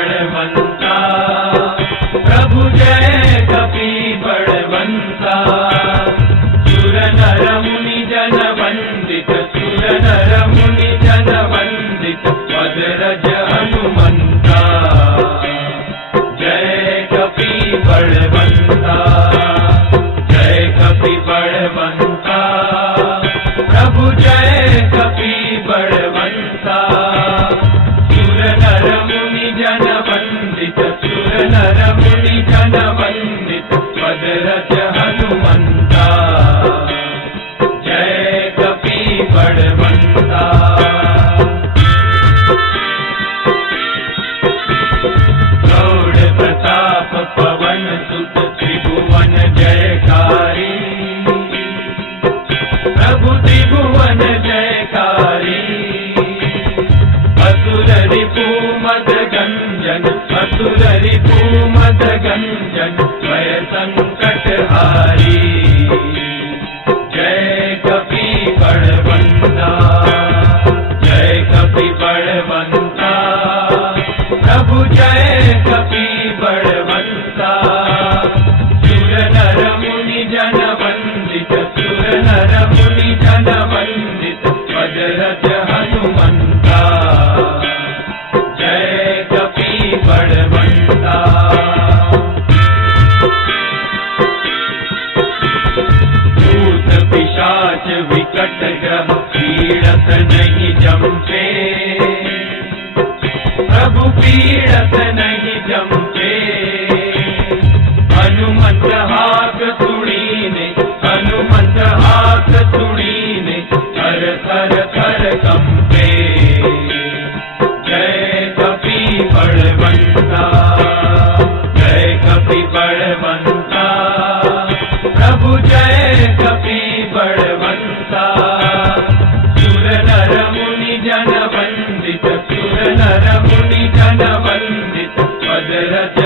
மங்கள மன்ற असुररिपुमद गञ्जन असुररिपुमद गञ्जन भय सङ्कटहारी जय कपि बलवन्ता जय कपि बलवन्ता प्रभु जय कपि बलवन्ता सुर नर मुनि जन वन्दित सुर नर मुनि जन वन्दित वजरज हनुमन्ता पीड़त नहीं जमके। हनुमत हाथ तुड़ीने हनुमत हाथ तुड़ीने पदरज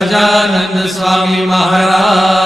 भजन स्वामी महाराज।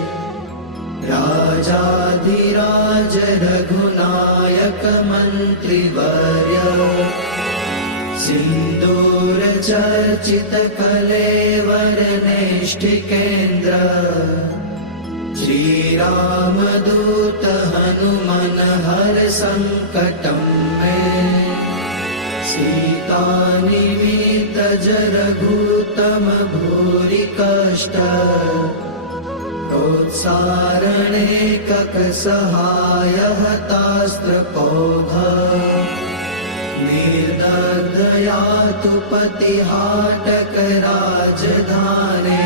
राजाधिराज रघुनायक मन्त्रिवर्य। सिन्दूर चर्चित कलेवर नेष्टिकेन्द्र श्रीरामदूत हनुमन हर सङ्कटं मे। सीतानिमित जरघूतम भूरि कष्ट ककसहाय हतास्त्रपौध निर्दया तु पतिहाटक राजधाने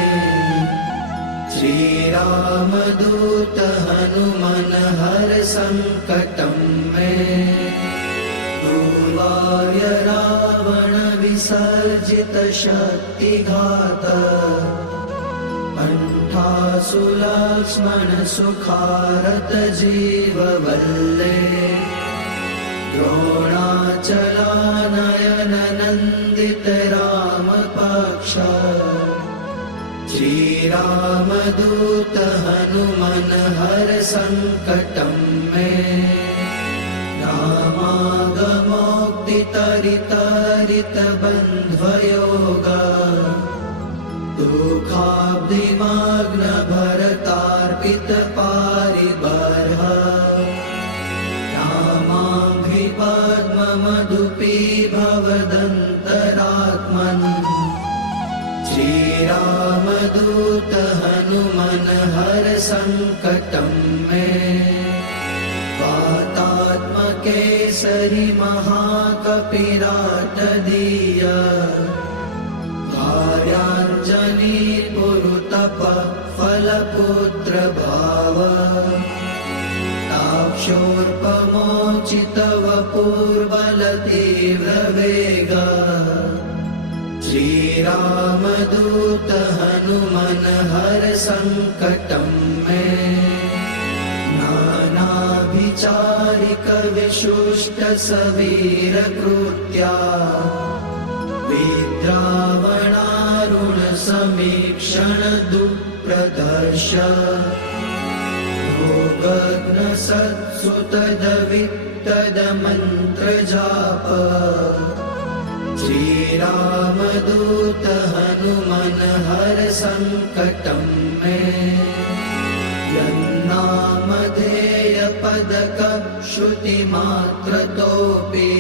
श्रीरामदूत हनुमन हर सङ्कटं मे। पूर्वाय रावण विसर्जित शक्तिघात जीववल्ले द्रोणाचलानयन नन्दित रामपक्ष श्रीरामदूत हनुमन हर सङ्कटं मे भरतार्पित पारिबर्ह। रामाङ्घ्रि पद्ममधुपी भवदन्तरात्मन् श्रीरामदूत हनुमन हर सङ्कटं मे। वातात्मकेसरि महाकपिराटदीय कार्याञ्जनी पुरुतप फलपुत्र भाव ताक्षोर्पमोचितव पूर्वलतीव्रवेग श्रीरामदूत हनुमन हर सङ्कटं मे। नानाभिचारिक विशुष्ट समीक्षण दुःप्रदर्श भोगग्न सत्सुतदवित्तदमन्त्रजाप श्रीरामदूत हनुमन हर सङ्कटं मे यन्नामधेय पदक श्रुतिमात्रतोऽपि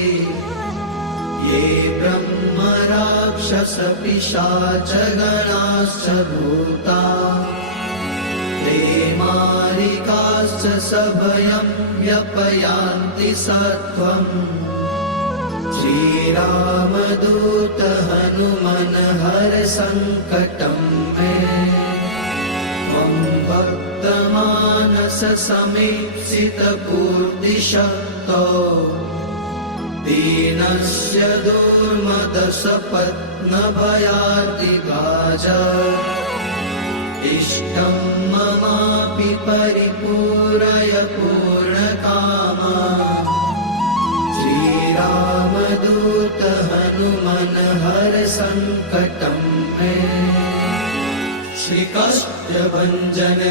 ये ब्रह्म राक्षस पिशाच गणाश्च भूता ते मारिकाश्च सभयं व्यपयान्ति सत्त्वम्। श्रीरामदूत हनुमन हर सङ्कटं मे। त्वं भक्तमानस समीप्सितपूर्तिशक्तो दीनस्य दुर्मदसपत्नभयातिगाज इष्टं ममापि परिपूरय पूर्णकामा। श्रीरामदूत हनुमन हर सङ्कटं मे श्रीकाष्ठभञ्जन